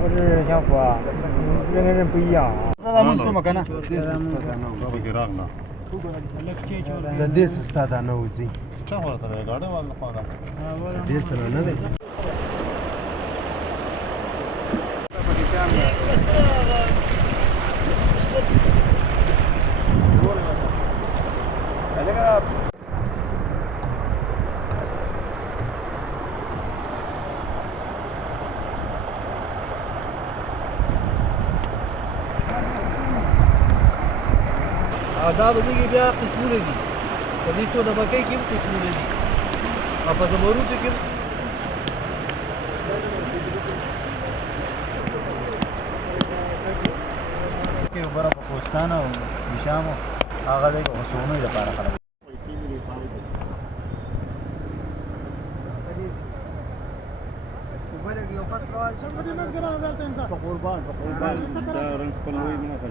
我是想说，人跟人不一样啊。هذا مسلمك انا د دې استاد نه وځي څه ورته غاړه والله خو دا دې سره نه دی دا به دغې بیا قسمونه دي په دې څو ډبکۍ کې هم قسمونه دي او په زمرودو کې کې اوبره په کوستان او مشامو هغه د غسونو لپاره خراب قربان دا رنګ خپل وای نه کړ